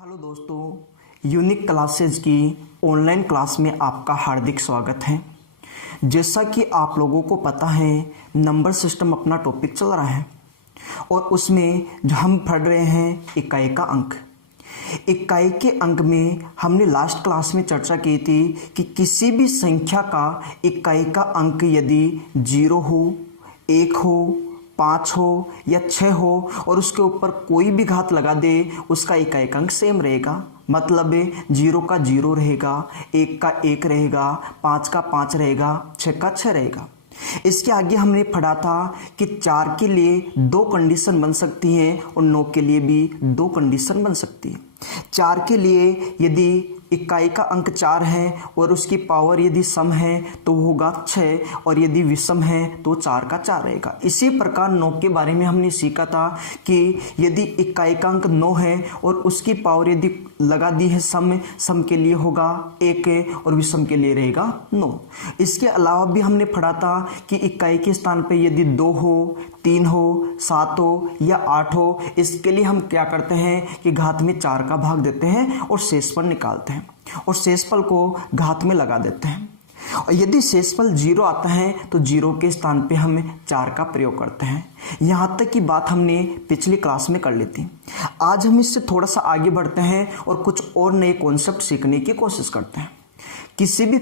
Hello दोस्तों, unique classes की online class में आपका हार्दिक स्वागत है। जैसा कि आप लोगों को पता है, नंबर सिस्टम अपना टॉपिक चल रहा है और उसमें जो हम पढ़ रहे हैं इकाई का अंक। इकाई के अंक में हमने लास्ट क्लास में चर्चा की थी कि किसी भी संख्या का इकाई का अंक यदि 0 हो, 1 हो, 5 हो या 6 हो और उसके ऊपर कोई भी घात लगा दे, उसका इकाई का अंक सेम रहेगा। मतलब 0 का 0 रहेगा, 1 का 1 रहेगा, 5 का 5 रहेगा, 6 का 6 रहेगा। इसके आगे हमने पढ़ा था कि 4 के लिए 2 कंडीशन बन सकती हैं और 9 के लिए भी 2 कंडीशन बन सकती है। 4 के लिए यदि इकाई का अंक 4 है और उसकी पावर यदि सम है तो होगा 6 और यदि विषम है तो 4 का 4 रहेगा। इसी प्रकार 9 के बारे में हमने सीखा था कि यदि इकाई का अंक 9 है और उसकी पावर यदि लगा दी है सम के लिए होगा 1 और विषम के लिए रहेगा 9। इसके अलावा भी हमने पढ़ा था कि इकाई के स्थान पे यदि 2 हो, 3 हो, 7 हो या 8 हो, इसके लिए हम क्या करते हैं कि घात में 4 का भाग देते हैं और शेषफल निकालते हैं और शेषफल को घात में लगा देते हैं। और यदि शेषफल 0 आता है तो 0 के स्थान पे हम 4 का प्रयोग करते हैं। यहाँ तक की बात हमने पिछली क्लास में कर ली थी। आज हम इससे थोड़ा सा आगे बढ़ते हैं और कुछ और नए कॉन्सेप्ट सीखने की कोशिश करते हैं। किसी भी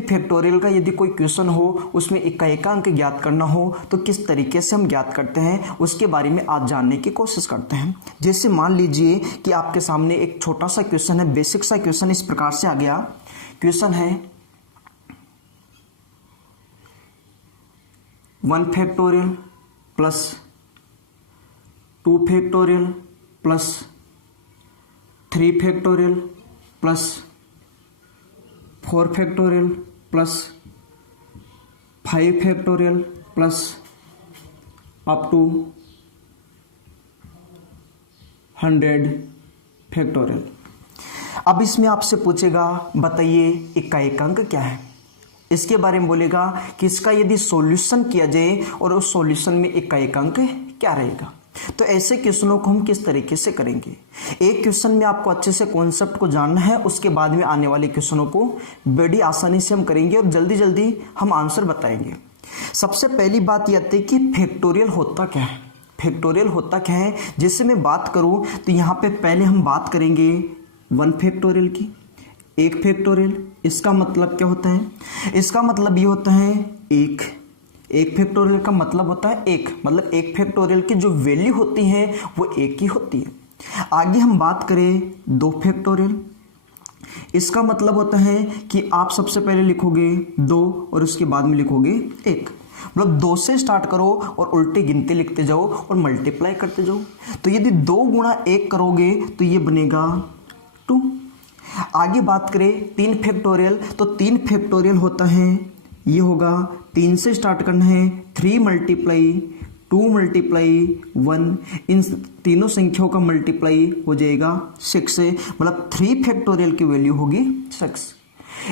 फैक्टोरियल का यदि कोई क्वेश्चन हो, उसमें इकाई का अंक ज्ञात करना हो तो किस तरीके से हम ज्ञात करते हैं, उसके बारे में आज जानने की कोशिश करते हैं। जैसे मान लीजिए कि आपके सामने एक छोटा सा क्वेश्चन है, बेसिक सा क्वेश्चन इस प्रकार से आ गया। क्वेश्चन है 1 factorial plus 2 factorial plus 3 factorial plus 4 factorial plus 5 factorial plus up to 100 factorial. अब इसमें आपसे पूछेगा बताइए इकाई का अंक क्या है। इसके बारे में बोलेगा कि इसका यदि सॉल्यूशन किया जाए और उस सॉल्यूशन में इकाई का अंक क्या रहेगा। तो ऐसे क्वेश्चनों को हम किस तरीके से करेंगे। एक क्वेश्चन में आपको अच्छे से कॉन्सेप्ट को जानना है, उसके बाद में आने वाले क्वेश्चनों को बड़ी आसानी से हम करेंगे और जल्दी जल्दी हम आंसर बताएंगे। सबसे पहली बात यह आती है कि फैक्टोरियल होता क्या है। फैक्टोरियल होता क्या है, जैसे मैं बात करूं तो यहाँ पे पहले हम बात करेंगे 1 फैक्टोरियल की। 1 फैक्टोरियल, इसका मतलब क्या होता है? इसका मतलब ये होता है 1 फैक्टोरियल का मतलब होता है 1, मतलब 1 फैक्टोरियल की जो वैल्यू होती है वो 1 ही होती है। आगे हम बात करें 2 फैक्टोरियल, इसका मतलब होता है कि आप सबसे पहले लिखोगे 2 और उसके बाद में लिखोगे 1। मतलब 2 से स्टार्ट करो और उल्टे गिनते लिखते जाओ और मल्टीप्लाई करते जाओ। तो यदि 2 गुणा 1 करोगे तो ये बनेगा 2। आगे बात करें 3 फैक्टोरियल, तो 3 फैक्टोरियल होता है, ये होगा 3 से स्टार्ट करना है, 3 मल्टीप्लाई 2 मल्टीप्लाई 1, इन तीनों संख्याओं का मल्टीप्लाई हो जाएगा 6 से, मतलब 3 फैक्टोरियल की वैल्यू होगी 6।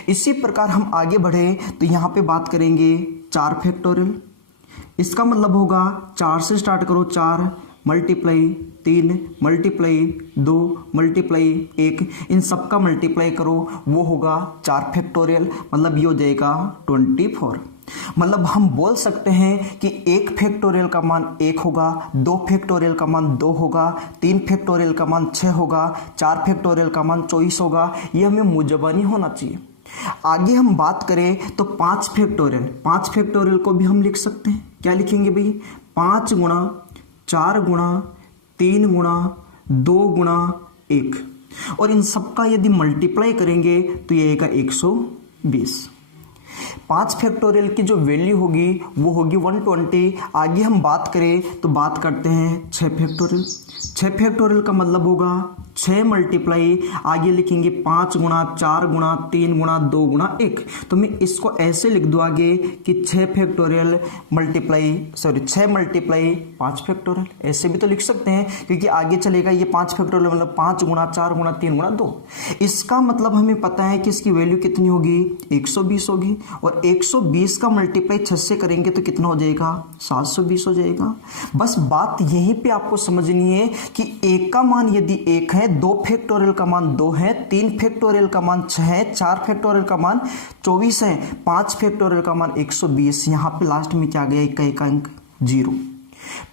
इसी प्रकार हम आगे बढ़े तो यहाँ पे बात करेंगे 4 फैक्टोरियल। इसका मतलब होगा 4 से स्टार्ट करो, 4 मल्टीप्लाई 3 मल्टीप्लाई 2 मल्टीप्लाई 1, इन सब का मल्टीप्लाई करो, वो होगा 4 फैक्टोरियल, मतलब ये हो जाएगा 24। मतलब हम बोल सकते हैं कि 1 फैक्टोरियल का मान 1 होगा, 2 फैक्टोरियल का मान 2 होगा, 3 फैक्टोरियल का मान 6 होगा, 4 फैक्टोरियल का मान 24 होगा। ये हमें मुजबानी होना चाहिए। आगे हम बात करें तो 5 फैक्टोरियल को भी हम लिख सकते हैं। क्या लिखेंगे भाई? 5 गुणा 4 गुणा 3 गुणा 2 गुणा 1, और इन सबका यदि मल्टीप्लाई करेंगे तो ये आएगा 120। 5 फैक्टोरियल की जो वैल्यू होगी वो होगी 120। आगे हम बात करें तो बात करते हैं 6 फैक्टोरियल। 6 फैक्टोरियल का मतलब होगा 6 मल्टीप्लाई आगे लिखेंगे 5 गुणा 4 गुणा 3 गुणा 2 गुणा 1। तो मैं इसको ऐसे लिख दूँ आगे कि 6 फैक्टोरियल मल्टीप्लाई 6 मल्टीप्लाई 5 फैक्टोरियल, ऐसे भी तो लिख सकते हैं क्योंकि आगे चलेगा ये 5 फैक्टोरियल मतलब 5 गुणा 4 गुणा 3 गुणा 2। इसका मतलब हमें पता है कि इसकी वैल्यू कितनी होगी 120 होगी, और 120 का मल्टीप्लाई 6 से करेंगे तो कितना हो जाएगा 720 हो जाएगा। बस बात यहीं पे आपको समझनी है कि 1 का मान यदि 1 है, 2 फैक्टोरियल का मान 2 है, 3 फैक्टोरियल का मान 6 है, 4 फैक्टोरियल का मान 24 है, 5 फैक्टोरियल का मान 120। यहाँ पे लास्ट में क्या गया इक्का एक अंक 0।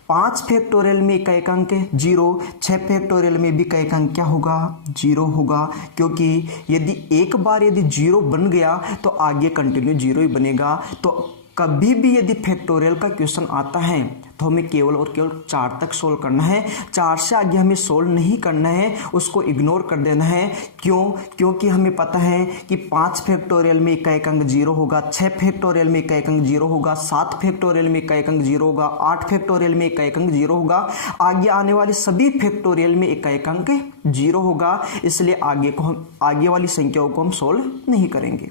5 फैक्टोरियल में इक्का एक अंक 0, 6 फैक्टोरियल में भी इक्का एक अंक क्या होगा 0 होगा, क्योंकि यदि एक बार यदि 0 बन गया तो आगे कंटिन्यू 0 ही बनेगा। तो कभी भी यदि फैक्टोरियल का क्वेश्चन आता है तो हमें केवल और केवल 4 तक सोल्व करना है, 4 से आगे हमें सोल्व नहीं करना है, उसको इग्नोर कर देना है। क्यों? क्योंकि हमें पता है कि 5 फैक्टोरियल में इक्का एक अंक 0 होगा, 6 फैक्टोरियल में इक्का एक अंक 0 होगा, 7 फैक्टोरियल में इक्का एक अंक 0 होगा, 8 फैक्टोरियल में इक्का एक अंक 0 होगा, आगे आने वाले सभी फैक्टोरियल में इक्का एक अंक 0 होगा। इसलिए आगे वाली संख्याओं को हम सोल्व नहीं करेंगे।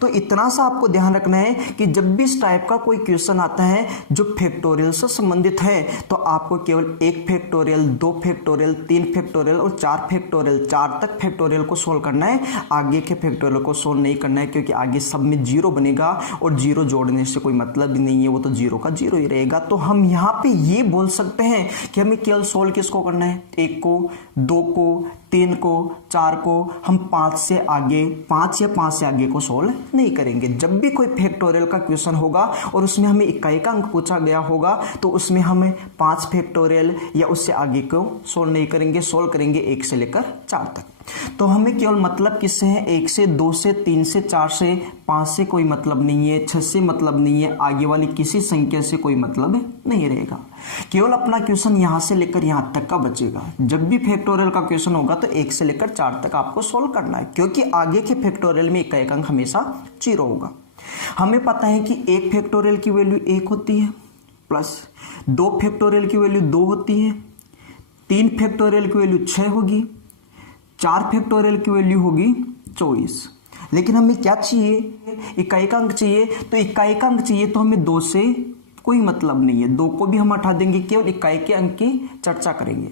तो इतना सा आपको ध्यान रखना है कि जब भी इस टाइप का कोई क्वेश्चन आता है जो फैक्टोरियल से संबंधित है तो आपको केवल 1 फैक्टोरियल, 2 फैक्टोरियल, 3 फैक्टोरियल और 4 फैक्टोरियल, 4 तक फैक्टोरियल को सोल्व करना है, आगे के फैक्टोरियल को सोल्व नहीं करना है, क्योंकि आगे सब में 0 बनेगा और 0 जोड़ने से कोई मतलब ही नहीं है, वो तो 0 का 0 ही रहेगा। तो हम यहाँ पे ये बोल सकते हैं कि हमें केवल सोल्व किसको करना है, 1 को, 2 को, 3 को, 4 को, हम 5 से आगे, 5 या 5 से आगे को सोल्व नहीं करेंगे। जब भी कोई फैक्टोरियल का क्वेश्चन होगा और उसमें हमें इक्का का अंक पूछा गया होगा तो उसमें हमें 5 फैक्टोरियल या उससे आगे को सोल्व नहीं करेंगे, सोल्व करेंगे 1 से लेकर 4 तक। तो हमें केवल मतलब किससे है, 1 से, 2 से, 3 से, 4 से, 5 से कोई मतलब नहीं है, 6 से मतलब नहीं है, आगे वाली किसी संख्या से कोई मतलब नहीं रहेगा। केवल अपना क्वेश्चन यहां से लेकर यहां तक का बचेगा। जब भी फैक्टोरियल का क्वेश्चन होगा तो 1 से लेकर 4 तक आपको सोल्व करना है, क्योंकि आगे के फैक्टोरियल में इक्का एक अंक हमेशा 0 होगा। हमें पता है कि 1 फैक्टोरियल की वैल्यू 1 होती है, प्लस 2 फैक्टोरियल की वैल्यू 2 होती है, 3 फैक्टोरियल की वैल्यू 6 होगी, 4 फैक्टोरियल की वैल्यू होगी 24। लेकिन हमें क्या चाहिए, इक्का एक अंक चाहिए। तो इक्का एक अंक चाहिए तो हमें 2 से कोई मतलब नहीं है, 2 को भी हम हटा देंगे, केवल इक्का एक के अंक की चर्चा करेंगे।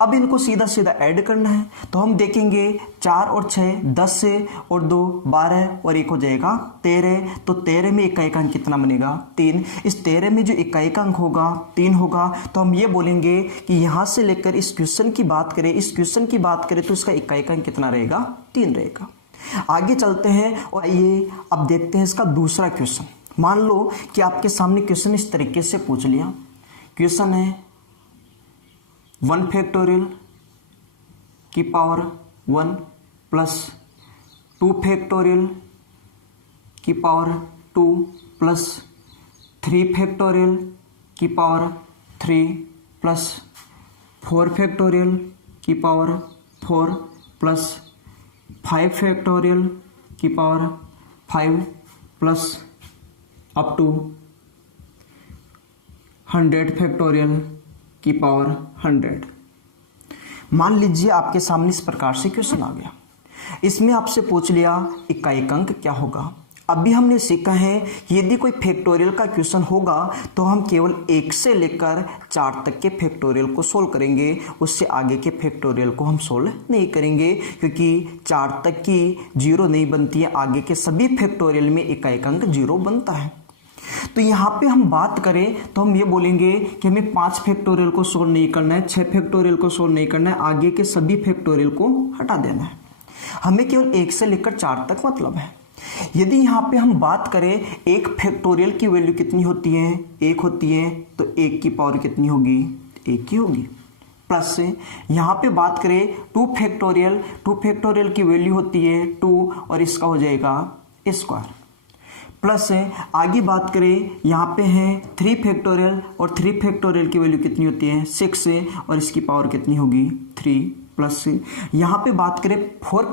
अब इनको सीधा सीधा ऐड करना है तो हम देखेंगे 4 और 6 10 से, और 2 12 और 1 हो जाएगा 13। तो 13 में इक्का एक अंक कितना बनेगा 3। इस 13 में जो इक्का एक अंक होगा 3 होगा। तो हम ये बोलेंगे कि यहाँ से लेकर इस क्वेश्चन की बात करें, तो इसका इक्का एक अंक कितना रहेगा 3 रहेगा। आगे चलते हैं और आइए अब देखते हैं इसका दूसरा क्वेश्चन। मान लो कि आपके सामने क्वेश्चन इस तरीके से पूछ लिया, क्वेश्चन है 1 फैक्टोरियल की पावर 1 प्लस 2 फैक्टोरियल की पावर 2 प्लस 3 फैक्टोरियल की पावर 3 प्लस 4 फैक्टोरियल की पावर 4 प्लस 5 फैक्टोरियल की power 5 plus up to 100 factorial की पावर 100। मान लीजिए आपके सामने इस प्रकार से क्वेश्चन आ गया, इसमें आपसे पूछ लिया इक्का एक अंक क्या होगा। अभी हमने सीखा है कि यदि कोई फैक्टोरियल का क्वेश्चन होगा तो हम केवल 1 से लेकर 4 तक के फैक्टोरियल को सोल्व करेंगे, उससे आगे के फैक्टोरियल को हम सोल्व नहीं करेंगे, क्योंकि 4 तक की 0 नहीं बनती है, आगे के सभी फैक्टोरियल में इक्का एक अंक 0 बनता है। तो यहाँ पे हम बात करें तो हम ये बोलेंगे कि हमें 5 फैक्टोरियल को सोल्व नहीं करना है, 6 फैक्टोरियल को सोल्व नहीं करना है, आगे के सभी फैक्टोरियल को हटा देना है। हमें केवल 1 से लेकर 4 तक मतलब है। यदि यहाँ पे हम बात करें 1 फैक्टोरियल की वैल्यू कितनी होती है 1 होती है, तो 1 की पावर कितनी होगी 1 की होगी। प्लस से यहाँ पे बात करें 2 फैक्टोरियल की वैल्यू होती है 2 और इसका हो जाएगा स्क्वायर। प्लस से आगे बात करें यहाँ पे है 3 फैक्टोरियल और 3 फैक्टोरियल की वैल्यू कितनी होती है 6 से, और इसकी पावर कितनी होगी 3। प्लस से यहाँ पे बात करें 4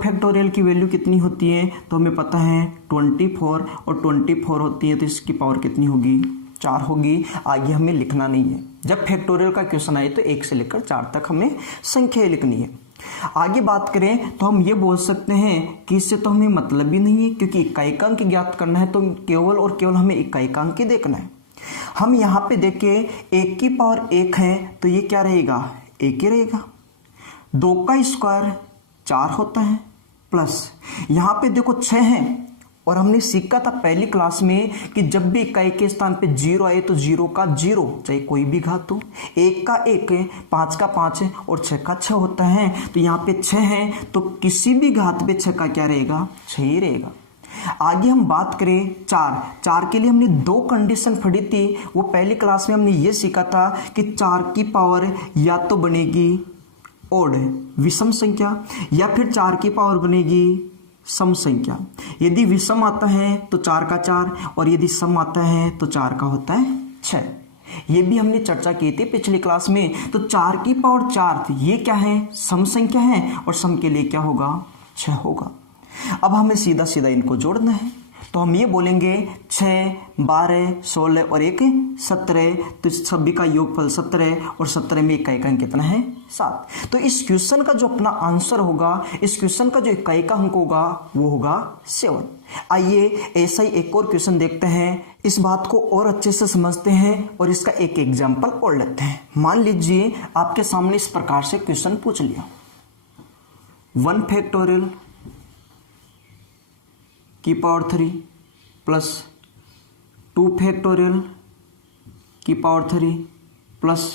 फैक्टोरियल की वैल्यू कितनी होती है, तो हमें पता है 24 और 24 होती है, तो इसकी पावर कितनी होगी 4 होगी, आगे हमें लिखना नहीं है। जब फैक्टोरियल का क्वेश्चन आए तो 1 से लेकर 4 तक हमें संख्या लिखनी है। आगे बात करें तो हम ये बोल सकते हैं कि इससे तो हमें मतलब भी नहीं है, क्योंकि इकाइकांक ज्ञात करना है तो केवल और केवल हमें इकाइकांक ही देखना है। हम यहाँ पे देखें 1 की पावर 1 है तो ये क्या रहेगा, 1 ही रहेगा। 2 का स्क्वायर 4 होता है, प्लस यहाँ पे देखो 6 है, और हमने सीखा था पहली क्लास में कि जब भी इकाई के स्थान पे 0 आए तो 0 का 0 चाहे कोई भी घात हो, 1 का 1 है, 5 का 5 है और 6 का 6 होता है। तो यहाँ पे 6 है तो किसी भी घात पे 6 का क्या रहेगा, 6 ही रहेगा। आगे हम बात करें 4 के लिए हमने 2 कंडीशन पढ़ी थी। वो पहली क्लास में हमने ये सीखा था कि 4 की पावर या तो बनेगी ओड विषम संख्या या फिर 4 की पावर बनेगी सम संख्या। यदि विषम आता है तो 4 का 4 और यदि सम आता है तो 4 का होता है 6। ये भी हमने चर्चा की थी पिछली क्लास में। तो 4 की पावर 4 थी, ये क्या है, सम संख्या है और सम के लिए क्या होगा, 6 होगा। अब हमें सीधा सीधा इनको जोड़ना है तो हम ये बोलेंगे 6, 12, 16 और 1 17, तो इस सभी का योगफल 17 और 17 में इकाइकांक कितना है, 7। तो इस क्वेश्चन का जो अपना आंसर होगा, इस क्वेश्चन का जो इकाइकांक होगा वो होगा 7। आइए ऐसा ही एक और क्वेश्चन देखते हैं, इस बात को और अच्छे से समझते हैं और इसका एक एग्जाम्पल और लेते हैं। मान लीजिए आपके सामने इस प्रकार से क्वेश्चन पूछ लिया, 1 फैक्टोरियल की पावर 3 प्लस 2 फैक्टोरियल की पावर 3 प्लस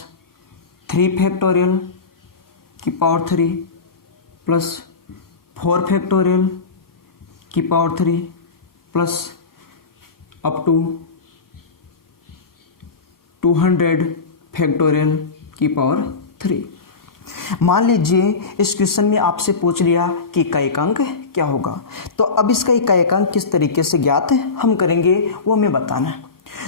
3 फैक्टोरियल की पावर 3 प्लस 4 फैक्टोरियल की power 3 plus up to 200 factorial की पावर 3। मान लीजिए इस क्वेश्चन में आपसे पूछ लिया कि इकाइकांक क्या होगा, तो अब इसका इकाइकांक किस तरीके से ज्ञात हम करेंगे वो हमें बताना है।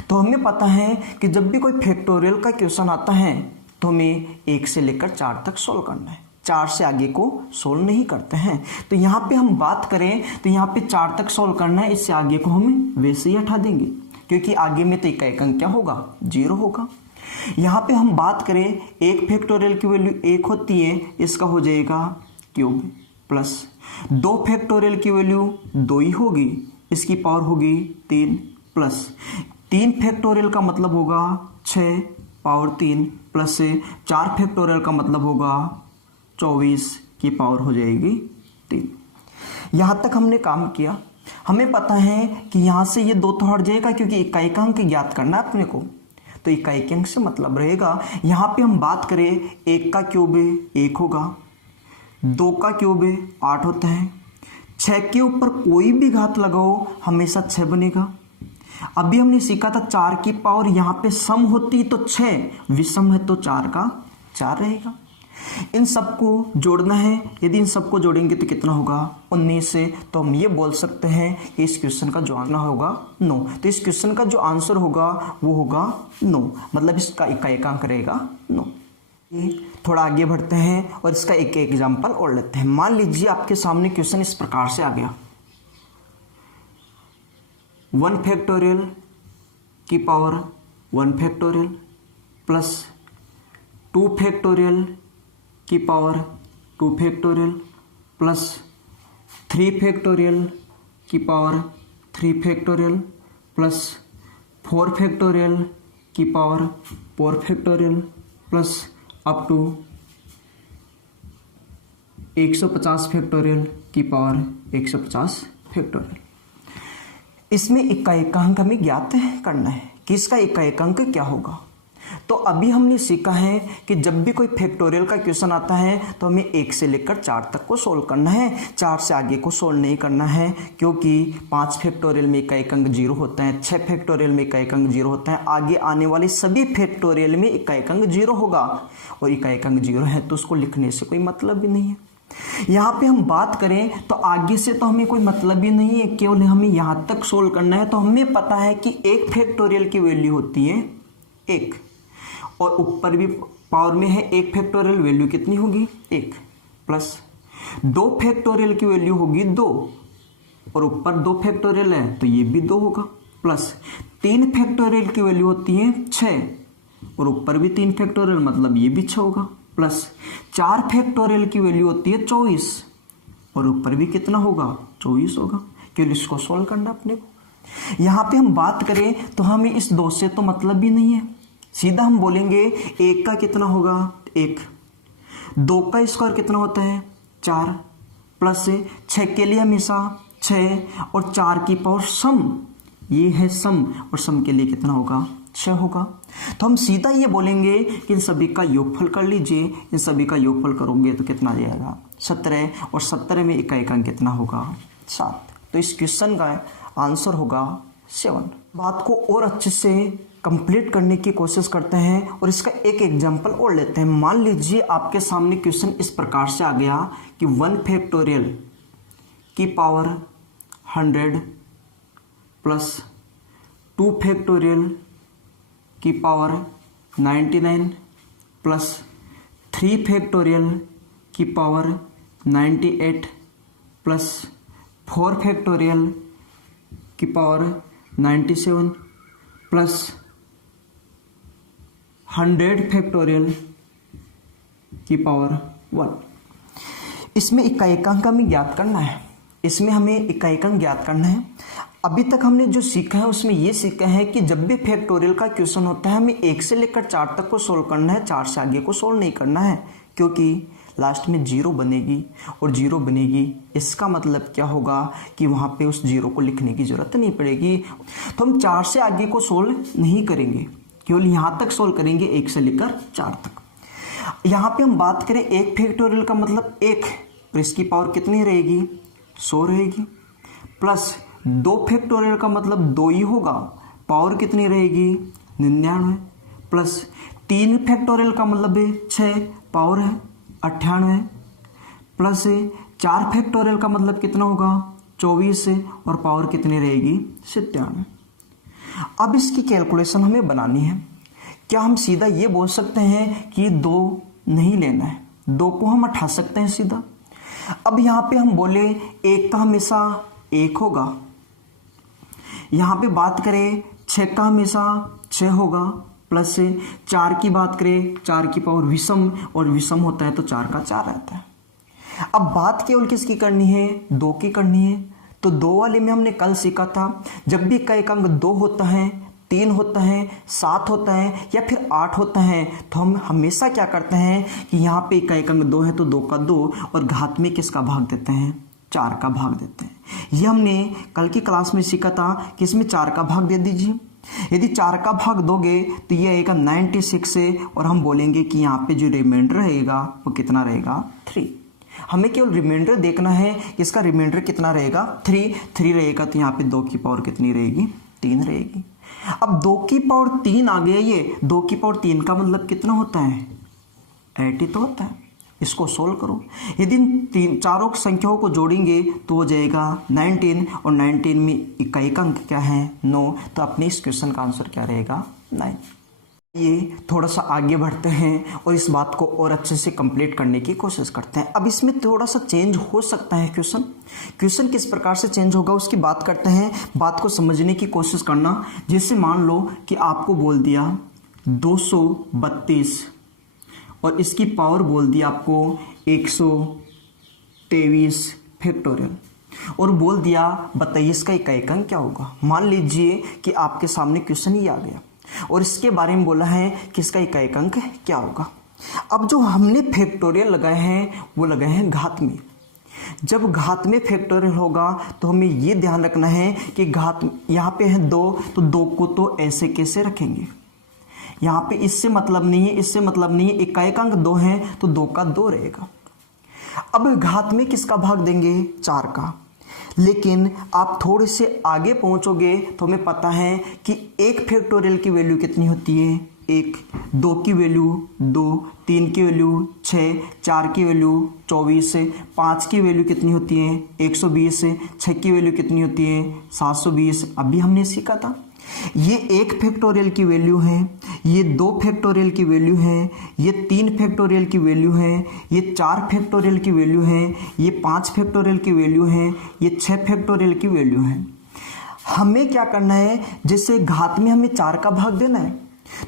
तो हमें पता है कि जब भी कोई फैक्टोरियल का क्वेश्चन आता है तो हमें 1 से लेकर 4 तक सोल्व करना है, 4 से आगे को सोल्व नहीं करते हैं। तो यहाँ पे हम बात करें तो यहाँ पे 4 तक सोल्व करना है, इससे आगे को हम वैसे ही हटा देंगे क्योंकि आगे में तो इकाइकांक क्या होगा, 0 होगा। यहाँ पे हम बात करें 1 फैक्टोरियल की वैल्यू 1 होती है, इसका हो जाएगा क्यूब, प्लस 2 फैक्टोरियल की वैल्यू 2 ही होगी, इसकी पावर होगी 3, प्लस 3 फैक्टोरियल का मतलब होगा 6 पावर 3, प्लस 4 फैक्टोरियल का मतलब होगा 24 की पावर हो जाएगी 3। यहाँ तक हमने काम किया। हमें पता है कि यहाँ से ये 2 तो हट जाएगा क्योंकि इकाइकांक ज्ञात करना है अपने को, तो इकाइकांक से मतलब रहेगा। यहाँ पे हम बात करें 1 का क्यूब 1 होगा, 2 का क्यूब 8 होता है, 6 के ऊपर कोई भी घात लगाओ हमेशा 6 बनेगा। अभी हमने सीखा था 4 की पावर यहाँ पे सम होती तो 6, विषम है तो 4 का 4 रहेगा। इन सबको जोड़ना है, यदि इन सबको जोड़ेंगे तो कितना होगा, 19 से। तो हम ये बोल सकते हैं कि इस क्वेश्चन का जो आंसर होगा 9। तो इस क्वेश्चन का जो आंसर होगा वो होगा 9, मतलब इसका इकाइकांक रहेगा 9। थोड़ा आगे बढ़ते हैं और इसका एक एग्जाम्पल और लेते हैं। मान लीजिए आपके सामने क्वेश्चन इस प्रकार से आ गया, 1 फैक्टोरियल की पावर 1 फैक्टोरियल प्लस 2 फैक्टोरियल की पावर 2 फैक्टोरियल प्लस 3 फैक्टोरियल की पावर 3 फैक्टोरियल प्लस 4 फैक्टोरियल की power 4 factorial plus up to 150 factorial की पावर 150 फैक्टोरियल। इसमें इकाइकांक हमें ज्ञात करना है कि इसका इकाइकांक क्या होगा। तो अभी हमने सीखा है कि जब भी कोई फैक्टोरियल का क्वेश्चन आता है तो हमें 1 से लेकर 4 तक को सोल्व करना है, 4 से आगे को सोल्व नहीं करना है, क्योंकि 5 फैक्टोरियल में इकाइकांक 0 होता है, 6 फैक्टोरियल में इकाइकांक 0 होता है, आगे आने वाले सभी फैक्टोरियल में इकाइकांक 0 होगा और इकाइकांक 0 है तो उसको लिखने से कोई मतलब भी नहीं है। यहाँ पे हम बात करें तो आगे से तो हमें कोई मतलब ही नहीं है, केवल हमें यहाँ तक सोल्व करना है। तो हमें पता है कि 1 फैक्टोरियल की वैल्यू होती है 1 और ऊपर भी पावर में है 1 फैक्टोरियल, वैल्यू कितनी होगी 1, प्लस 2 फैक्टोरियल की वैल्यू होगी 2 और ऊपर 2 फैक्टोरियल है तो ये भी 2 होगा। प्लस 3 फैक्टोरियल की वैल्यू होती है 6 और ऊपर भी 3 फैक्टोरियल मतलब ये भी 6 होगा, प्लस 4 फैक्टोरियल की वैल्यू होती है 24 और ऊपर भी कितना होगा 24 होगा। क्यों, इसको सोल्व करना अपने को। यहाँ पे हम बात करें तो हमें इस 2 से तो मतलब भी नहीं है, सीधा हम बोलेंगे 1 का कितना होगा 1, 2 का स्क्वायर कितना होता है 4, प्लस 6 के लिए हमेशा 6 और 4 की पावर सम, ये है सम और सम के लिए कितना होगा 6 होगा। तो हम सीधा ये बोलेंगे कि इन सभी का योगफल कर लीजिए, इन सभी का योगफल करोगे तो कितना जाएगा 17 और 17 में इकाई अंक कितना होगा 7। तो इस क्वेश्चन का आंसर होगा 7। बात को और अच्छे से कंप्लीट करने की कोशिश करते हैं और इसका एक एग्जांपल और लेते हैं। मान लीजिए आपके सामने क्वेश्चन इस प्रकार से आ गया कि 1 फैक्टोरियल की पावर 100 प्लस 2 फैक्टोरियल की पावर 99 प्लस 3 फैक्टोरियल की पावर 98 प्लस 4 फैक्टोरियल की पावर 97 प्लस 100 फैक्टोरियल की पावर 1। इसमें इकाइकांक हमें ज्ञात करना है, इसमें हमें इकाइकांक ज्ञात करना है। अभी तक हमने जो सीखा है उसमें ये सीखा है कि जब भी फैक्टोरियल का क्वेश्चन होता है हमें 1 से लेकर 4 तक को सोल्व करना है, 4 से आगे को सोल्व नहीं करना है, क्योंकि लास्ट में 0 बनेगी और 0 बनेगी इसका मतलब क्या होगा कि वहाँ पे उस 0 को लिखने की ज़रूरत नहीं पड़ेगी। तो हम 4 से आगे को सोल्व नहीं करेंगे, केवल यहाँ तक सोल्व करेंगे 1 से लेकर 4 तक। यहाँ पे हम बात करें 1 फैक्टोरियल का मतलब 1, तो इसकी पावर कितनी रहेगी 100 रहेगी, प्लस 2 फैक्टोरियल का मतलब 2 ही होगा, पावर कितनी रहेगी 99, प्लस 3 फैक्टोरियल का मतलब 6, पावर है 98, प्लस 4 फैक्टोरियल का मतलब कितना होगा 24 और पावर कितनी रहेगी 97। अब इसकी कैलकुलेशन हमें बनानी है। क्या हम सीधा ये बोल सकते हैं कि 2 नहीं लेना है, 2 को हम हटा सकते हैं सीधा। अब यहाँ पे हम बोले 1 का हमेशा 1 होगा, यहाँ पे बात करें 6 का हमेशा 6 होगा, प्लस 4 की बात करें 4 की पावर विषम और विषम होता है तो 4 का 4 रहता है। अब बात केवल किसकी करनी है 2 की करनी है। तो 2 वाले में हमने कल सीखा था जब भी इकाइकांक 2 होता है 3 होता है 7 होता है या फिर 8 होता है तो हम हमेशा क्या करते हैं कि यहाँ पे इकाइकांक 2 है तो 2 का 2 और घात में किसका भाग देते हैं 4 का भाग देते हैं। ये हमने कल की क्लास में सीखा था कि इसमें 4 का भाग दे दीजिए। यदि 4 का भाग दोगे तो ये आएगा 96 से और हम बोलेंगे कि यहाँ पे जो रिमाइंडर रहेगा वो कितना रहेगा 3। हमें केवल रिमाइंडर देखना है, इसका रिमाइंडर कितना रहेगा 3 रहेगा तो यहाँ पे 2 की पावर कितनी रहेगी 3 रहेगी। अब 2 की पावर 3 आ गया, ये 2 की पावर 3 का मतलब कितना होता है 80 तो होता है। इसको सोल्व करो, यदि चारों संख्याओं को जोड़ेंगे तो हो जाएगा 19 और 19 में इकाइकांक क्या है 9, तो अपने इस क्वेश्चन का आंसर क्या रहेगा 9। ये थोड़ा सा आगे बढ़ते हैं और इस बात को और अच्छे से कंप्लीट करने की कोशिश करते हैं। अब इसमें थोड़ा सा चेंज हो सकता है, क्वेश्चन किस प्रकार से चेंज होगा उसकी बात करते हैं। बात को समझने की कोशिश करना। जैसे मान लो कि आपको बोल दिया 232 और इसकी पावर बोल दी आपको 123 फैक्टोरियल और बोल दिया बताइए इसका इकाइकांक क्या होगा। मान लीजिए कि आपके सामने क्वेश्चन ही आ गया और इसके बारे में बोला है कि इसका इकाइकांक क्या होगा। अब जो हमने फैक्टोरियल लगाए हैं वो लगाए हैं घात में। जब घात में फैक्टोरियल होगा तो हमें ये ध्यान रखना है कि घात यहाँ पे है 2 तो 2 को तो ऐसे कैसे रखेंगे, यहाँ पे इससे मतलब नहीं है, इससे मतलब नहीं है। इकाइकांक 2 है तो 2 का 2 रहेगा। अब घात में किसका भाग देंगे 4 का, लेकिन आप थोड़े से आगे पहुंचोगे तो हमें पता है कि 1 फैक्टोरियल की वैल्यू कितनी होती है 1, 2 की वैल्यू 2, 3 की वैल्यू 6, 4 की वैल्यू 24, 5 की वैल्यू कितनी होती है 120, 6 की वैल्यू कितनी होती है 720। अभी हमने सीखा था ये 1 फैक्टोरियल की वैल्यू है, ये 2 फैक्टोरियल की वैल्यू है, ये 3 फैक्टोरियल की वैल्यू है, ये 4 फैक्टोरियल की वैल्यू है, ये 5 फैक्टोरियल की वैल्यू है, ये 6 फैक्टोरियल की वैल्यू है। हमें क्या करना है, जैसे घात में हमें 4 का भाग देना है,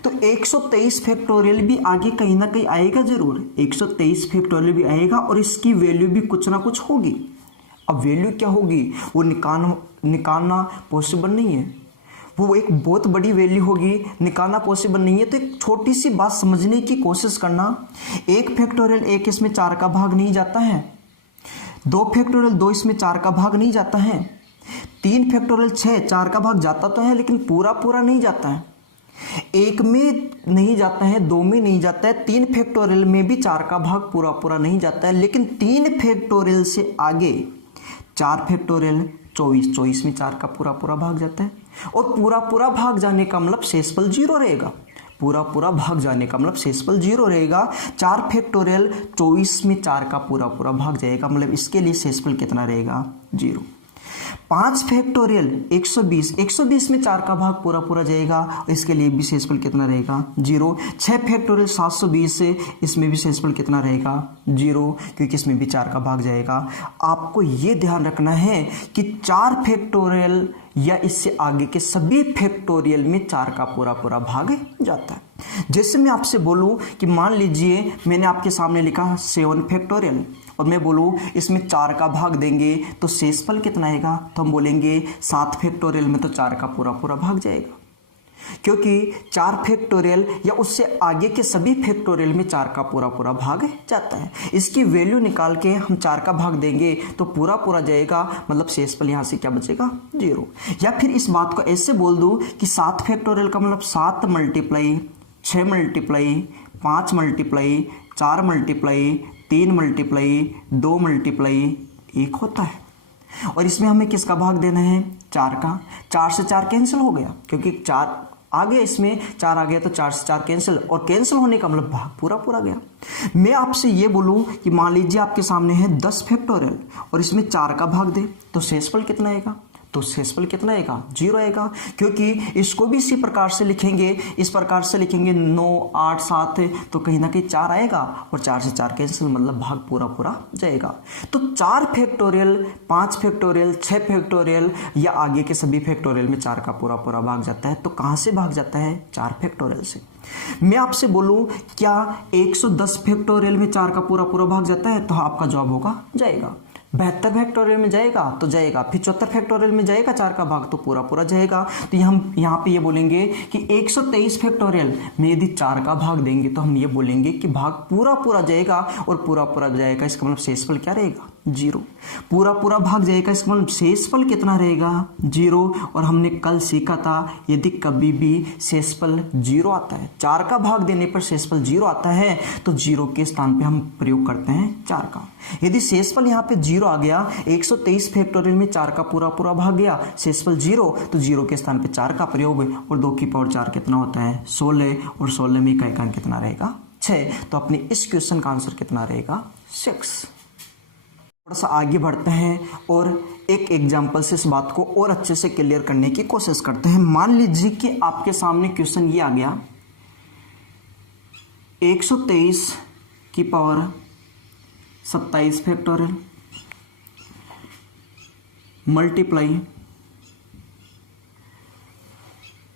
तो 123 फैक्टोरियल भी आगे कहीं ना कहीं आएगा जरूर, 123 फैक्टोरियल भी आएगा और इसकी वैल्यू भी कुछ ना कुछ होगी। अब वैल्यू क्या होगी वो निकालना पॉसिबल नहीं है, वो एक बहुत बड़ी वैल्यू होगी, निकालना पॉसिबल नहीं है। तो एक छोटी सी बात समझने की कोशिश करना, 1 फैक्टोरियल 1 इसमें 4 का भाग नहीं जाता है, 2 फैक्टोरियल 2 इसमें 4 का भाग नहीं जाता है, 3 फैक्टोरियल 6 4 का भाग जाता तो है लेकिन पूरा पूरा नहीं जाता है, 1 में नहीं जाता है, 2 में नहीं जाता है, 3 फैक्टोरियल में भी 4 का भाग पूरा पूरा नहीं जाता है, लेकिन 3 फैक्टोरियल से आगे 4 फैक्टोरियल 24 में 4 का पूरा पूरा भाग जाता है, और पूरा पूरा भाग जाने का मतलब शेषफल 0 रहेगा, पूरा पूरा भाग जाने का मतलब शेषफल 0 रहेगा। 4 फैक्टोरियल 24 में 4 का पूरा पूरा भाग जाएगा, मतलब इसके लिए शेषफल कितना रहेगा 0। 5 फैक्टोरियल 120 में 4 का भाग पूरा पूरा जाएगा, इसके लिए भी शेषफल कितना रहेगा 0। 6 फैक्टोरियल 720 से इसमें भी शेषफल कितना रहेगा 0, क्योंकि इसमें भी 4 का भाग जाएगा। आपको ये ध्यान रखना है कि 4 फैक्टोरियल या इससे आगे के सभी फैक्टोरियल में 4 का पूरा पूरा भाग जाता है। जैसे मैं आपसे बोलूं कि मान लीजिए मैंने आपके सामने लिखा 7 फैक्टोरियल और मैं बोलूं इसमें 4 का भाग देंगे तो शेषफल कितना आएगा, तो हम बोलेंगे 7 फैक्टोरियल में तो 4 का पूरा पूरा भाग जाएगा, क्योंकि 4 फैक्टोरियल या उससे आगे के सभी फैक्टोरियल में 4 का पूरा पूरा भाग जाता है। इसकी वैल्यू निकाल के हम 4 का भाग देंगे तो पूरा पूरा जाएगा, मतलब शेषफल यहाँ से क्या बचेगा 0। या फिर इस बात को ऐसे बोल दूँ कि 7 फैक्टोरियल का मतलब 7 multiply 6 multiply 5 multiply 4 multiply 3 multiply 2 multiply 1 होता है, और इसमें हमें किसका भाग देना है 4 का। 4 से 4 कैंसिल हो गया, क्योंकि 4 आ गया, इसमें 4 आ गया तो 4 से 4 कैंसिल, और कैंसिल होने का मतलब भाग पूरा पूरा गया। मैं आपसे ये बोलूं कि मान लीजिए आपके सामने है 10 फैक्टोरियल और इसमें 4 का भाग दे तो शेषफल कितना आएगा, तो शेषफल कितना आएगा 0 आएगा, क्योंकि इसको भी इसी प्रकार से लिखेंगे, इस प्रकार से लिखेंगे 9 8 7 तो कहीं ना कहीं 4 आएगा और 4 से 4 कैंसिल, मतलब भाग पूरा पूरा जाएगा। तो 4 फैक्टोरियल 5 फैक्टोरियल 6 फैक्टोरियल या आगे के सभी फैक्टोरियल में 4 का पूरा पूरा भाग जाता है। तो कहाँ से भाग जाता है 4 फैक्टोरियल से। मैं आपसे बोलूं क्या 110 फैक्टोरियल में 4 का पूरा पूरा भाग जाता है, तो आपका जवाब होगा जाएगा। 72 फैक्टोरियल में जाएगा तो जाएगा, फिर 74 फैक्टोरियल में जाएगा 4 का भाग तो पूरा पूरा जाएगा। तो हम यहाँ पे ये बोलेंगे कि 123 फैक्टोरियल में यदि 4 का भाग देंगे तो हम ये बोलेंगे कि भाग पूरा पूरा जाएगा, और पूरा पूरा जाएगा इसका मतलब शेषफल क्या रहेगा 0। पूरा पूरा भाग जाएगा इसका मतलब शेषफल कितना रहेगा 0। और हमने कल सीखा था यदि कभी भी शेषफल 0 आता है, 4 का भाग देने पर शेषफल 0 आता है तो 0 के स्थान पे हम प्रयोग करते हैं 4 का। यदि शेषफल यहाँ पे 0 आ गया, 123 फैक्टोरियल में 4 का पूरा पूरा भाग गया, शेषफल 0, तो 0 के स्थान पे 4 का प्रयोग, और 2 की पावर 4 कितना होता है 16, और 16 में का एकांक कितना रहेगा 6। तो अपने इस क्वेश्चन का आंसर कितना रहेगा 6। थोड़ा सा आगे बढ़ते हैं और एक एग्जाम्पल से इस बात को और अच्छे से क्लियर करने की कोशिश करते हैं। मान लीजिए कि आपके सामने क्वेश्चन ये आ गया 123 की पावर 27 फैक्टोरियल मल्टीप्लाई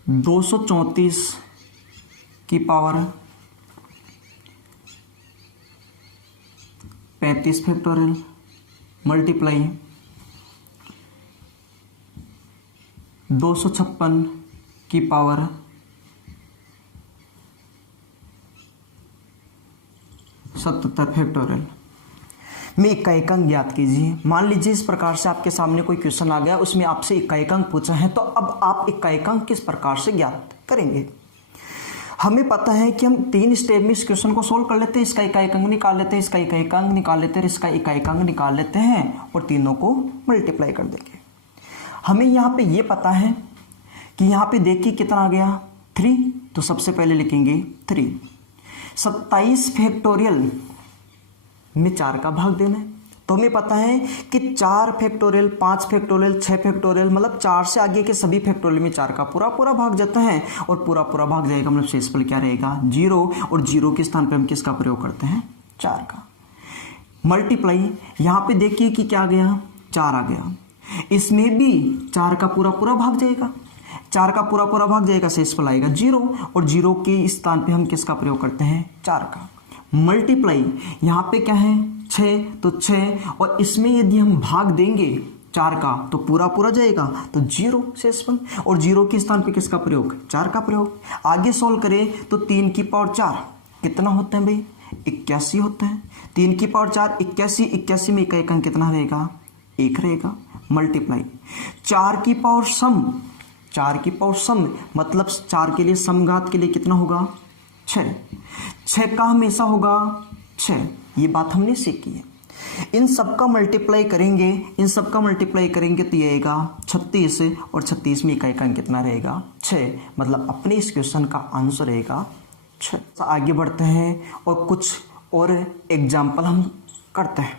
234 की पावर 35 फैक्टोरियल मल्टीप्लाई 256 की पावर 77 फैक्टोरियल में इकाइकांक ज्ञात कीजिए। मान लीजिए इस प्रकार से आपके सामने कोई क्वेश्चन आ गया, उसमें आपसे इकाइकांक पूछा है, तो अब आप इकाइकांक किस प्रकार से ज्ञात करेंगे। हमें पता है कि हम 3 स्टेप में इस क्वेश्चन को सोल्व कर लेते हैं, इसका इकाइकांक निकाल लेते हैं, इसका इकाइकांक निकाल लेते हैं, इसका इकाइकांक निकाल लेते हैं और तीनों को मल्टीप्लाई कर देंगे। हमें यहाँ पे ये पता है कि यहाँ पे देखिए कितना आ गया 3, तो सबसे पहले लिखेंगे 3। 27 फैक्टोरियल में 4 का भाग देना है, तो हमें पता है कि 4 फैक्टोरियल 5 फैक्टोरियल 6 फैक्टोरियल मतलब 4 से आगे के सभी फैक्टोरियल में 4 का पूरा पूरा भाग जाता है, और पूरा पूरा भाग जाएगा मतलब शेषफल क्या रहेगा 0, और 0 के स्थान पे हम किसका प्रयोग करते हैं 4 का। मल्टीप्लाई यहाँ पे देखिए कि क्या आ गया 4 आ गया, इसमें भी 4 का पूरा पूरा भाग जाएगा, 4 का पूरा पूरा भाग जाएगा, शेषफल आएगा 0, और 0 के स्थान पे हम किसका प्रयोग करते हैं, 4 का। मल्टीप्लाई यहाँ पे क्या है 6, तो 6, और इसमें यदि हम भाग देंगे 4 का तो पूरा पूरा जाएगा, तो 0 शेषफल, और 0 के स्थान पे किसका प्रयोग, 4 का प्रयोग। आगे सोल्व करें तो 3 की पावर 4 कितना होता है भाई, 81 होता है। 3 की पावर 4 81, 81 में इकाई अंक कितना रहेगा, 1 रहेगा। मल्टीप्लाई 4 की पावर सम, 4 की पावर सम मतलब 4 के लिए समघात के लिए कितना होगा, 6, 6 का हमेशा होगा 6, ये बात हमने सीखी है। इन सब का मल्टीप्लाई करेंगे, इन सब का मल्टीप्लाई करेंगे तो ये आएगा 36, और 36 में इकाई अंक कितना रहेगा, 6, मतलब अपने इस क्वेश्चन का आंसर रहेगा 6। आगे बढ़ते हैं और कुछ और एग्जाम्पल हम करते हैं।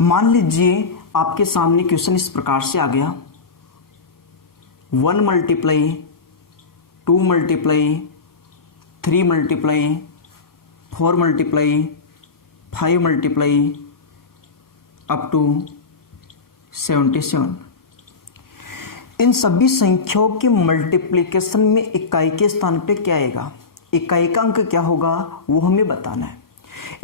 मान लीजिए आपके सामने क्वेश्चन इस प्रकार से आ गया, 1 multiply 2 multiply 3 multiply 4 multiply 5 multiply up to 77। इन सभी संख्याओं के मल्टीप्लिकेशन में इकाई के स्थान पे क्या आएगा, इकाई का अंक क्या होगा वो हमें बताना है।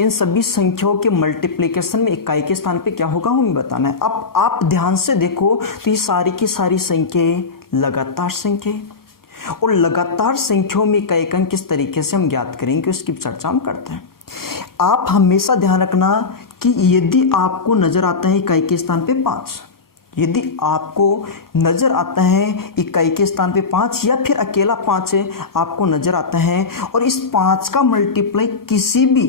इन सभी संख्याओं के मल्टीप्लिकेशन में इकाई के स्थान पे क्या होगा हमें बताना है। अब आप ध्यान से देखो तो ये सारी की सारी संख्याएं लगातार संख्याएं, और लगातार संख्याओं में इकाई का अंक किस तरीके से हम ज्ञात करेंगे उसकी चर्चा हम करते हैं। आप हमेशा ध्यान रखना कि यदि आपको नजर आता है इकाई के स्थान पे 5, यदि आपको नजर आता है इकाई के स्थान पे 5 या फिर अकेला 5 आपको नजर आता है, और इस 5 का मल्टीप्लाई किसी भी,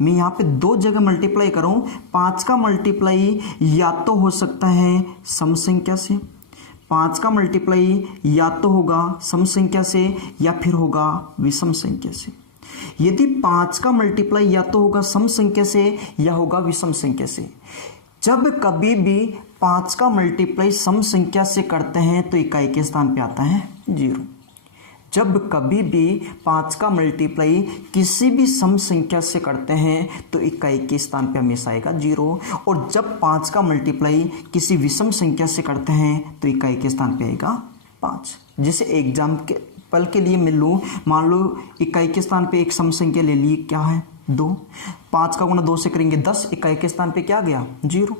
मैं यहाँ पे 2 जगह मल्टीप्लाई करूँ, 5 का मल्टीप्लाई या तो हो सकता है सम संख्या से, 5 का मल्टीप्लाई या तो होगा सम संख्या से या फिर होगा विषम संख्या से। यदि 5 का मल्टीप्लाई या तो होगा सम संख्या से या होगा विषम संख्या से, जब कभी भी 5 का मल्टीप्लाई सम संख्या से करते हैं तो इकाई के स्थान पे आता है 0। जब कभी भी 5 का मल्टीप्लाई किसी भी सम संख्या से करते हैं तो इकाई के स्थान पे हमेशा आएगा 0, और जब 5 का मल्टीप्लाई किसी विषम संख्या से करते हैं तो इकाई के स्थान पे आएगा 5। जैसे एग्जाम्पल के लिए मैं लूँ, मान लो इकाई के स्थान पे एक सम संख्या ले ली, क्या है 2, 5 का गुणा 2 से करेंगे 10, इकाई के स्थान पे क्या गया 0।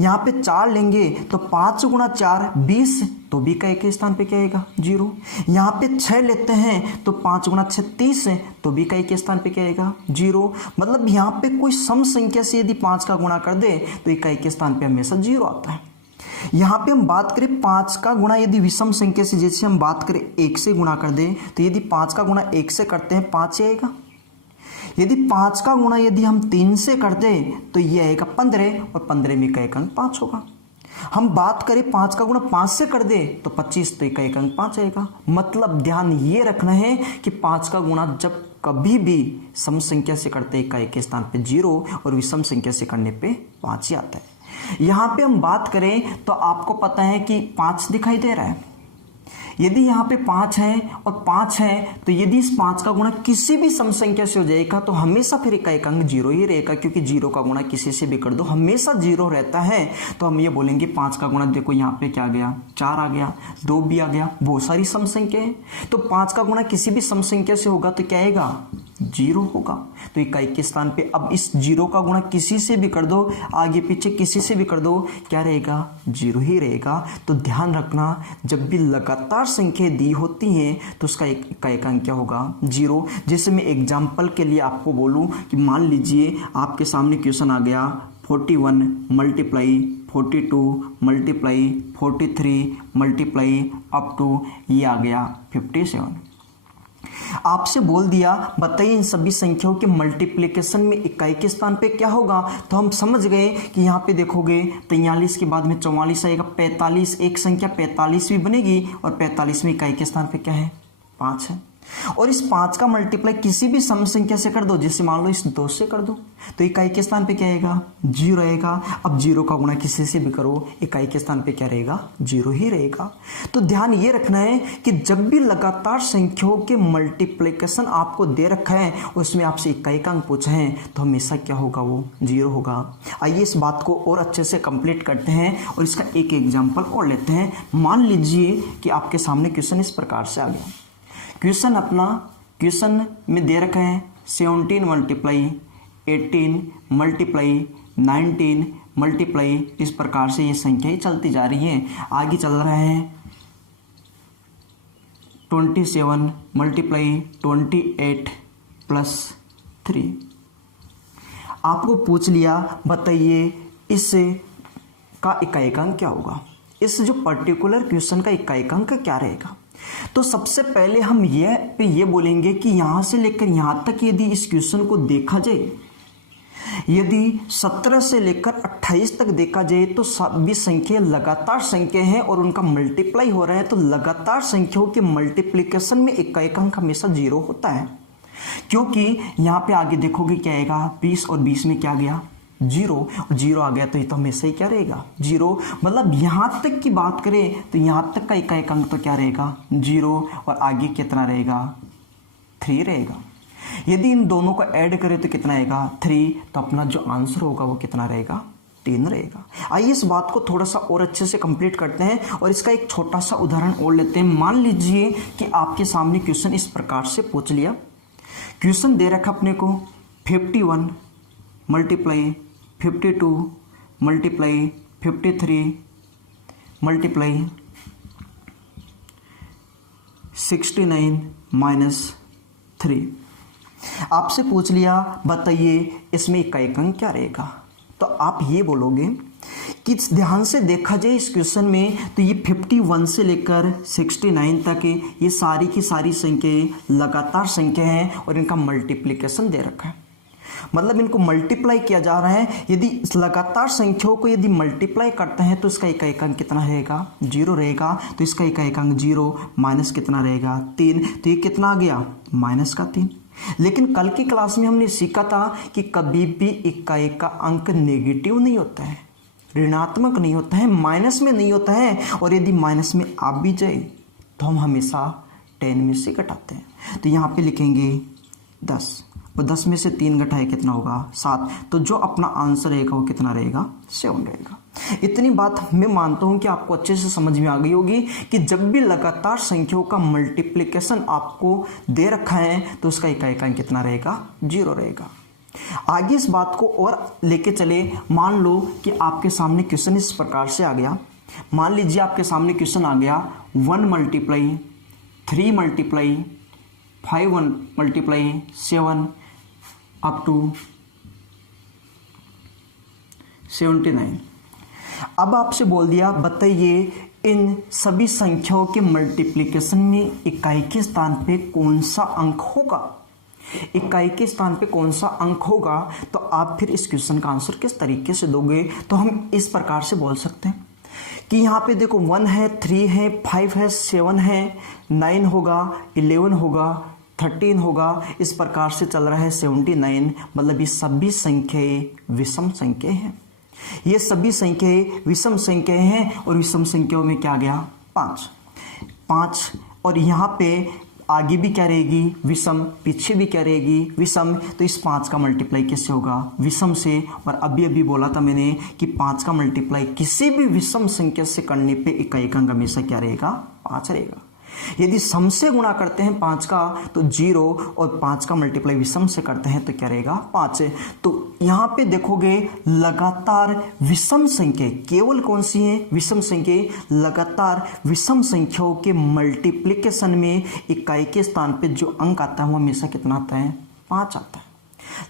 यहाँ पे 4 लेंगे तो 5 गुणा 4 20, तो भी इकाई के स्थान पे क्या आएगा 0। यहाँ पे 6 लेते हैं तो 5 गुणा 6 30, तो भी इकाई के स्थान पे क्या आएगा 0। मतलब यहाँ पे कोई सम संख्या से यदि 5 का गुणा कर दे तो इकाई के स्थान पे हमेशा 0 आता है। यहाँ पे हम बात करें 5 का गुणा यदि विषम संख्या से, जैसे हम बात करें 1 से गुणा कर दे, तो यदि 5 का गुणा 1 से करते हैं 5 आएगा। यदि 5 का गुणा यदि हम 3 से कर दें तो ये आएगा 15, और 15 में इकाई अंक 5 होगा। हम बात करें 5 का गुणा 5 से कर दे तो 25, तो इकाई अंक 5 आएगा। मतलब ध्यान ये रखना है कि 5 का गुणा जब कभी भी सम संख्या से करते हैं इकाई के स्थान पे 0, और विषम संख्या से करने पे 5 ही आता है। यहाँ पे हम बात करें तो आपको पता है कि 5 दिखाई दे रहा है। यदि यहाँ पे 5 है और 5 है तो यदि इस 5 का गुणा किसी भी सम संख्या से हो जाएगा तो हमेशा फिर इकाई का अंक 0 ही रहेगा, क्योंकि 0 का गुणा किसी से भी कर दो हमेशा 0 रहता है। तो हम ये बोलेंगे 5 का गुणा, देखो यहाँ पे क्या आ गया 4 आ गया, 2 भी आ गया, बहुत सारी सम संख्या है। तो 5 का गुणा किसी भी सम संख्या से होगा तो क्या आएगा 0 होगा। तो इकाई के स्थान पे अब इस 0 का गुणा किसी से भी कर दो, आगे पीछे किसी से भी कर दो, क्या रहेगा 0 ही रहेगा। तो ध्यान रखना जब भी लगातार संख्या दी होती हैं तो उसका इकाई का अंक क्या होगा 0। जैसे मैं एग्जाम्पल के लिए आपको बोलूं कि मान लीजिए आपके सामने क्वेश्चन आ गया 41 multiply 42 multiply 43 multiply up to ये आ गया 57। आपसे बोल दिया बताइए इन सभी संख्याओं के मल्टीप्लिकेशन में इकाई के स्थान पे क्या होगा, तो हम समझ गए कि यहाँ पे देखोगे 43 के बाद में 44 आएगा, 45 एक संख्या 45 भी बनेगी, और 45 में इकाई के स्थान पे क्या है 5 है। और इस 5 का मल्टीप्लाई किसी भी सम संख्या से कर दो, जैसे मान लो इस 2 से कर दो, तो इकाई के स्थान पे क्या आएगा 0 रहेगा। अब 0 का गुणा किसी से भी करो, इकाई के स्थान पे क्या रहेगा 0 ही रहेगा। तो ध्यान ये रखना है कि जब भी लगातार संख्याओं के मल्टीप्लिकेशन आपको दे रखा है, उसमें आपसे इकाई का अंक पूछा है, तो हमेशा क्या होगा वो 0 होगा। आइए इस बात को और अच्छे से कंप्लीट करते हैं और इसका एक एग्जाम्पल और लेते हैं। मान लीजिए कि आपके सामने क्वेश्चन इस प्रकार से आ गया। क्वेश्चन में दे रखा है 17 मल्टीप्लाई 18 मल्टीप्लाई 19 मल्टीप्लाई, इस प्रकार से ये संख्याएं चलती जा रही है। आगे चल रहा है 27 मल्टीप्लाई 28 प्लस 3। आपको पूछ लिया, बताइए इस का इकाईकांक क्या होगा, इस जो पर्टिकुलर क्वेश्चन का इकाईकांक क्या रहेगा। तो सबसे पहले हम ये बोलेंगे कि यहां से लेकर यहां तक यदि इस क्वेश्चन को देखा जाए, यदि 17 से लेकर 28 तक देखा जाए, तो सभी संख्या लगातार संख्या हैं और उनका मल्टीप्लाई हो रहा है। तो लगातार संख्याओं के मल्टीप्लिकेशन में इकाईकांक हमेशा 0 होता है, क्योंकि यहां पे आगे देखोगे क्या आएगा 20 और 20 में क्या गया 0, और 0 आ गया तो ये तो हमेशा ही क्या रहेगा 0। मतलब यहां तक की बात करें तो यहां तक का इकाईकांक तो क्या रहेगा 0, और आगे कितना रहेगा 3 रहेगा। यदि इन दोनों को ऐड करें तो कितना आएगा 3, तो अपना जो आंसर होगा वो कितना रहेगा 3 रहेगा। आइए इस बात को थोड़ा सा और अच्छे से कंप्लीट करते हैं और इसका एक छोटा सा उदाहरण और लेते हैं। मान लीजिए कि आपके सामने क्वेश्चन इस प्रकार से पूछ लिया। क्वेश्चन दे रखा अपने को 51 मल्टीप्लाई 52 मल्टीप्लाई 53 मल्टीप्लाई 69 माइनस 3। आपसे पूछ लिया, बताइए इसमें इकाईकांक क्या रहेगा। तो आप ये बोलोगे कि ध्यान से देखा जाए इस क्वेश्चन में, तो ये 51 से लेकर 69 तक ये सारी की सारी संख्याएं लगातार संख्या हैं और इनका मल्टीप्लिकेशन दे रखा है। मतलब इनको मल्टीप्लाई किया जा रहा है। यदि लगातार संख्याओं को यदि मल्टीप्लाई करते हैं तो इसका इकाईकांक कितना रहेगा 0 रहेगा। तो इसका इकाईकांक 0 माइनस कितना रहेगा 3, तो ये कितना आ गया माइनस का 3। लेकिन कल की क्लास में हमने सीखा था कि कभी भी इकाई का अंक नेगेटिव नहीं होता है, ऋणात्मक नहीं होता है, माइनस में नहीं होता है, और यदि माइनस में आ भी जाए तो हम हमेशा 10 में से घटाते हैं। तो यहाँ पे लिखेंगे 10, और 10 में से 3 घटाए कितना होगा 7। तो जो अपना आंसर रहेगा वो कितना रहेगा 7 रहेगा। इतनी बात मैं मानता हूं कि आपको अच्छे से समझ में आ गई होगी कि जब भी लगातार संख्याओं का मल्टीप्लिकेशन आपको दे रखा है तो उसका इकाईकांक कितना रहेगा 0 रहेगा। आगे इस बात को और लेके चले। मान लो कि आपके सामने क्वेश्चन इस प्रकार से आ गया। मान लीजिए आपके सामने क्वेश्चन आ गया 1 मल्टीप्लाई 3 मल्टीप्लाई 5 मल्टीप्लाई 7 अप टू 79। अब आपसे बोल दिया, बताइए इन सभी संख्याओं के मल्टीप्लिकेशन में इकाई के स्थान पे कौन सा अंक होगा, इकाई के स्थान पे कौन सा अंक होगा। तो आप फिर इस क्वेश्चन का आंसर किस तरीके से दोगे। तो हम इस प्रकार से बोल सकते हैं कि यहाँ पे देखो 1 है, 3 है, 5 है, 7 है, 9 होगा, 11 होगा, 13 होगा, इस प्रकार से चल रहा है 79। मतलब ये सभी संख्याएं विषम संख्याएं हैं, ये सभी संख्याएं विषम संख्याएं हैं। और विषम संख्याओं में क्या गया 5, और यहाँ पे आगे भी क्या रहेगी विषम, पीछे भी क्या रहेगी विषम। तो इस 5 का मल्टीप्लाई किससे होगा विषम से। और अभी बोला था मैंने कि 5 का मल्टीप्लाई किसी भी विषम संख्या से करने पे इकाईकांक हमेशा क्या रहेगा 5 रहेगा। यदि सम से गुणा करते हैं 5 का तो 0, और 5 का मल्टीप्लाई विषम से करते हैं तो क्या रहेगा 5। तो यहाँ पे देखोगे लगातार विषम संख्या, केवल कौन सी है विषम संख्या, लगातार विषम संख्याओं के मल्टीप्लिकेशन में इकाई के स्थान पे जो अंक आता है वो हमेशा कितना आता है 5 आता है।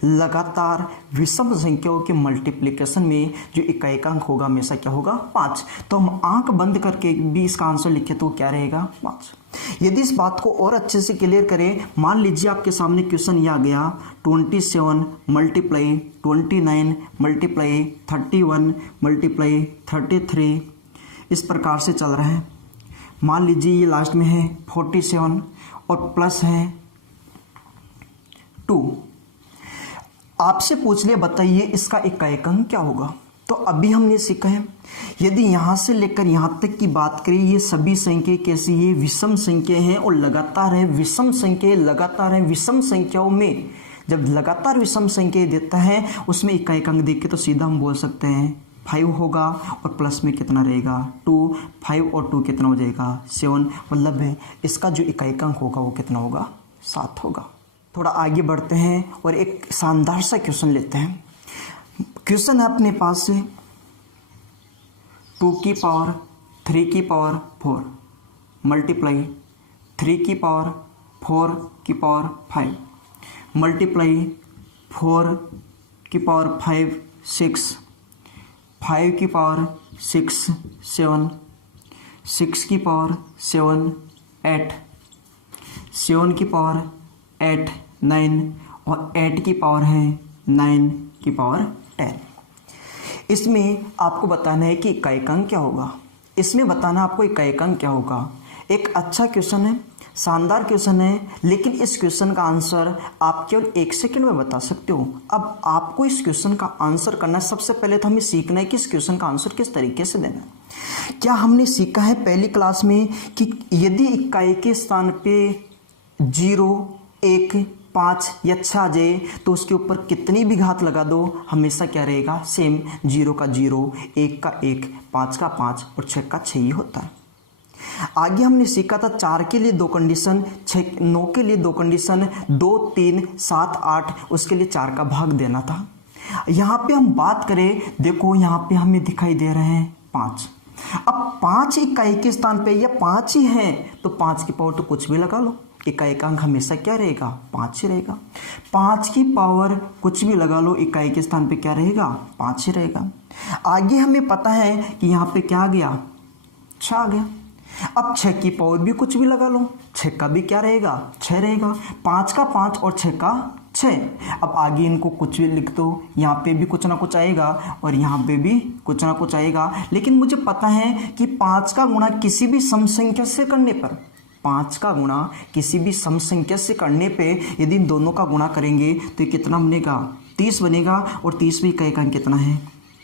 लगातार विषम संख्याओं के मल्टीप्लिकेशन में जो इकाईकांक होगा हमेशा क्या होगा 5। तो हम आंख बंद करके भी इसका आंसर लिखे तो क्या रहेगा 5। यदि इस बात को और अच्छे से क्लियर करें, मान लीजिए आपके सामने क्वेश्चन ये आ गया 27 मल्टीप्लाई 29 मल्टीप्लाई 31 मल्टीप्लाई 33, इस प्रकार से चल रहा है। मान लीजिए ये लास्ट में है 47, और प्लस है 2। आपसे पूछ लिया बताइए इसका इकाई अंक क्या होगा। तो अभी हमने सीखा है यदि यहां से लेकर यहां तक की बात करें, ये सभी संख्या कैसी है, विषम संख्या हैं और लगातार है विषम संख्या, लगातार है विषम संख्याओं में जब लगातार विषम संख्या देता है उसमें इकाई अंक देख के तो सीधा हम बोल सकते हैं 5 होगा और प्लस में कितना रहेगा 2। 5 और 2 कितना हो जाएगा 7, मतलब है इसका जो इकाई अंक होगा वो कितना होगा 7 होगा। थोड़ा आगे बढ़ते हैं और एक शानदार सा क्वेश्चन लेते हैं। क्वेश्चन है अपने पास से 2 की पावर 3 की पावर 4 मल्टीप्लाई 3 की पावर 4 की पावर 5 मल्टीप्लाई 4 की पावर 5 6 5 की पावर 6 7 6 की पावर 7 8 7 की पावर 8 9 और 8 की पावर है 9 की पावर 10। इसमें आपको बताना है कि इकाई अंक क्या होगा, इसमें बताना आपको इकाई अंक क्या होगा। एक अच्छा क्वेश्चन है, शानदार क्वेश्चन है, लेकिन इस क्वेश्चन का आंसर आप केवल 1 सेकंड में बता सकते हो। अब आपको इस क्वेश्चन का आंसर करना है, सबसे पहले तो हमें सीखना है कि इस क्वेश्चन का आंसर किस तरीके से देना है। क्या हमने सीखा है पहली क्लास में कि यदि इकाई के स्थान पे 0 1 5 या 6 आ जाए तो उसके ऊपर कितनी भी घात लगा दो हमेशा क्या रहेगा सेम, 0 का 0, 1 का 1, 5 का 5 और 6 का 6 ही होता है। आगे हमने सीखा था 4 के लिए 2 कंडीशन, 9 के लिए 2 कंडीशन, 2 3 7 8 उसके लिए 4 का भाग देना था। यहाँ पे हम बात करें, देखो यहाँ पे हमें दिखाई दे रहे हैं 5। अब 5 इकाई के स्थान पे या 5 ही है तो 5 की पावर तो कुछ भी लगा लो, इकाई का अंक हमेशा क्या रहेगा 5 ही रहेगा। 5 की पावर कुछ भी लगा लो, इकाई के स्थान पे क्या रहेगा 5 ही रहेगा। आगे हमें पता है कि यहाँ पे क्या आ गया 6 आ गया। अब 6 की पावर भी कुछ भी लगा लो, 6 का भी क्या रहेगा 6 रहेगा। 5 का 5 और 6 का 6। अब आगे इनको कुछ भी लिख दो, यहाँ पे भी कुछ ना कुछ आएगा और यहाँ पे भी कुछ ना कुछ आएगा। लेकिन मुझे पता है कि 5 का गुणा किसी भी सम संख्या से करने पर, 5 का गुणा किसी भी सम संख्या से करने पे यदि इन दोनों का गुणा करेंगे तो ये कितना बनेगा 30 बनेगा और 30 भी इकाई का अंक कितना है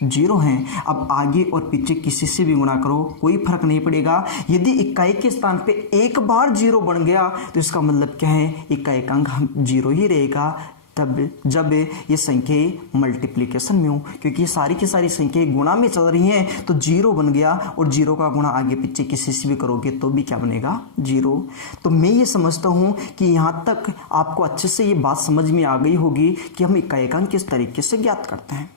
0 है। अब आगे और पीछे किसी से भी गुणा करो कोई फर्क नहीं पड़ेगा। यदि इकाई के स्थान पे एक बार 0 बन गया तो इसका मतलब क्या है इकाई का अंक 0 ही रहेगा तब जब ये संख्या मल्टीप्लिकेशन में हो, क्योंकि ये सारी की सारी संख्याएं गुणा में चल रही हैं तो 0 बन गया और 0 का गुणा आगे पीछे किसी से भी करोगे तो भी क्या बनेगा 0। तो मैं ये समझता हूँ कि यहाँ तक आपको अच्छे से ये बात समझ में आ गई होगी कि हम इकाई का अंक किस तरीके से ज्ञात करते हैं।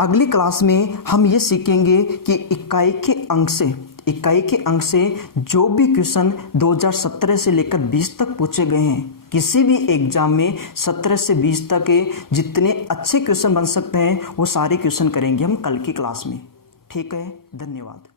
अगली क्लास में हम ये सीखेंगे कि इकाई के अंक से जो भी क्वेश्चन 2017 से लेकर 20 तक पूछे गए हैं, किसी भी एग्जाम में 17 से 20 तक के जितने अच्छे क्वेश्चन बन सकते हैं वो सारे क्वेश्चन करेंगे हम कल की क्लास में। ठीक है, धन्यवाद।